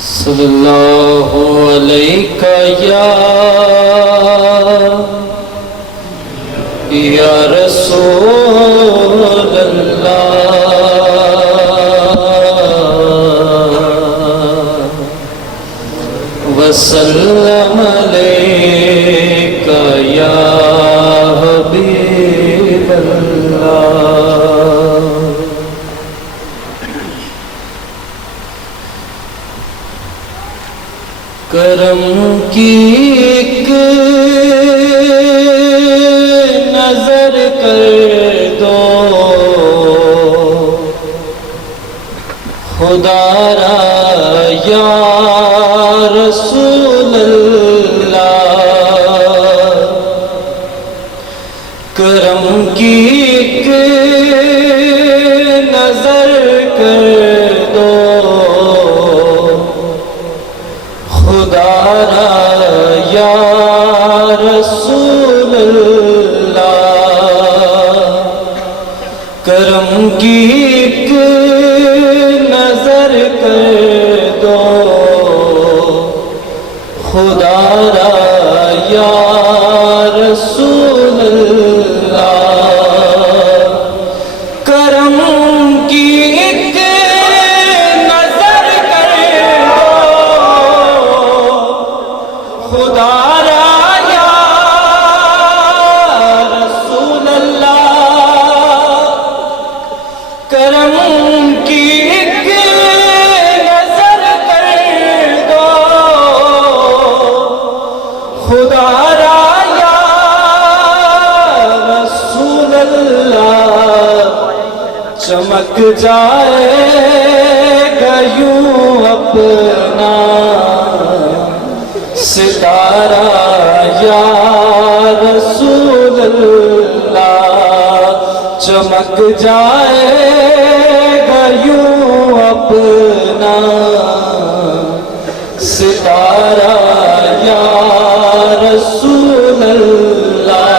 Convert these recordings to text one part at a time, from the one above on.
صلی اللہ علیہ یا رسول اللہ وسلم علیک یا حبیب اللہ۔ کرم کی ایک نظر کر دو خدا را یا رسول اللہ۔ کرم کی ایک نظر کر دو خدا را یا رسول اللہ۔ کرم کی ایک نظر کر دو خدا را یا رسول اللہ۔ کرم کی ایک نظر کر دو خدا را یا رسول اللہ۔ کرم کی ایک نظر کر دو خدا را یا رسول اللہ۔ چمک جائے گا یوں اپنا ستارہ یا رسول اللہ۔ چمک جائے گا یوں اپنا ستارہ یا رسول اللہ۔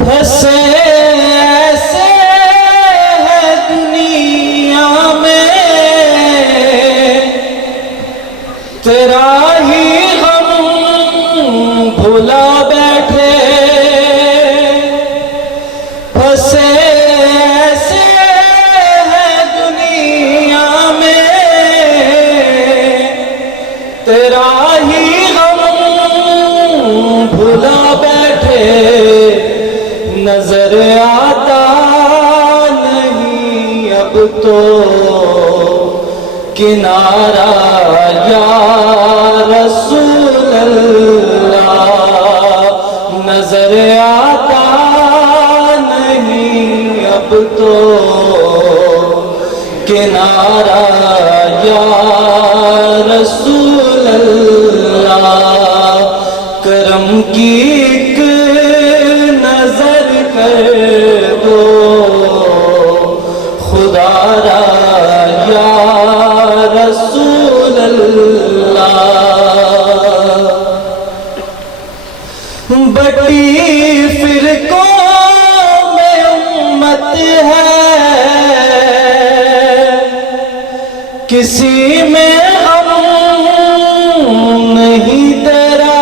بسے ایسے ہے دنیا میں تیرا ہی غم بھلا بیٹھے۔ بسے ایسے ہے دنیا میں تیرا ہی غم بھلا بیٹھے۔ نظر آتا نہیں اب تو کنارہ یا رسول اللہ۔ نظر آتا نہیں اب تو کنارہ یا رسول اللہ۔ کرم کی ایک نظر کر دو خدا را یا رسول اللہ۔ بڑی فرقوں میں امت ہے کسی میں غم نہیں تیرا۔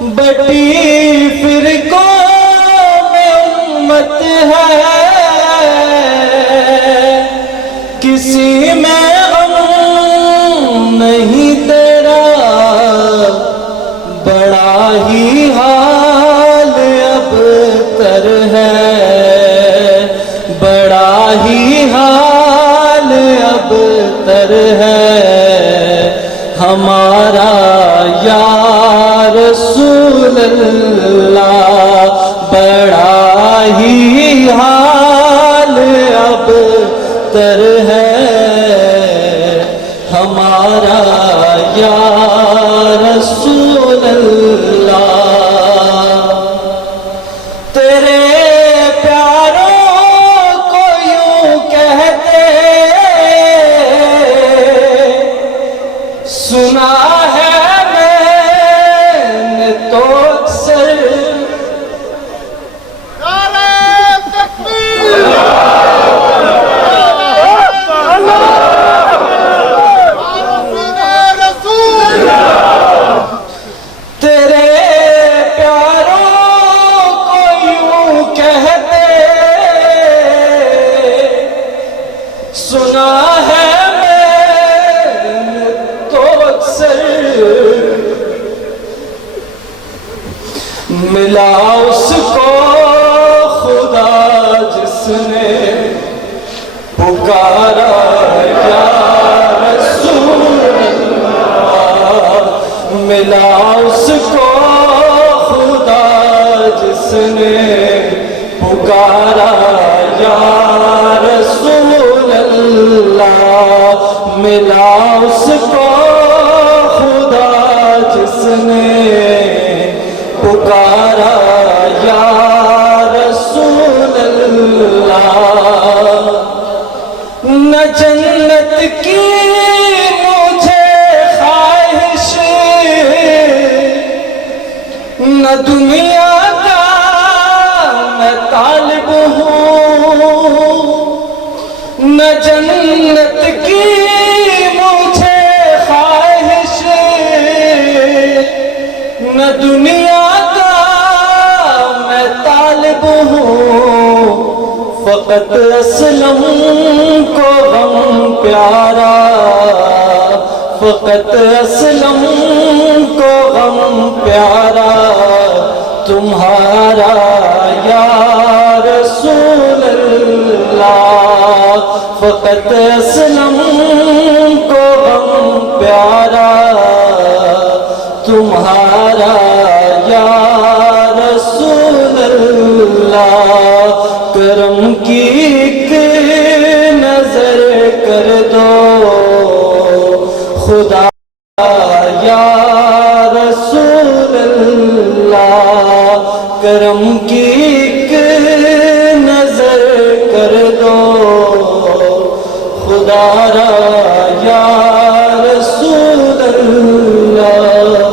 بڑی فرقوں میں امت ہے کسی میں غم نہیں تیرا۔ بڑا ہی حال اب تر ہے، بڑا ہی حال اب تر ہے ہمارا یا رسول اللہ۔ بڑا ہی حال اب تر ہے ہمارا یا رسول اللہ۔ تیرے پیاروں کو یوں کہتے سنا ہے میں ملا اس کو خدا جس نے پکارا یا رسول اللہ، ملا اس کو خدا جس نے پکارا یا رسول اللہ، ملا اس کو خدا جس نے پکارا یا رسول اللہ۔ نہ جنت کی مجھے خواہش، نہ دنیا کا میں طالب ہوں، نہ جنت کی مجھے خواہش، نہ دنیا کا میں طالب ہوں، فقط اسلم کو غم پیارا، فقط اسلم کو غم پیارا تمہارا یا رسول اللہ، فقط اسلم کو غم پیارا تمہارا یا رسول اللہ۔ کرم کی ایک نظر کر دو خدا یا رسول اللہ، کرم کی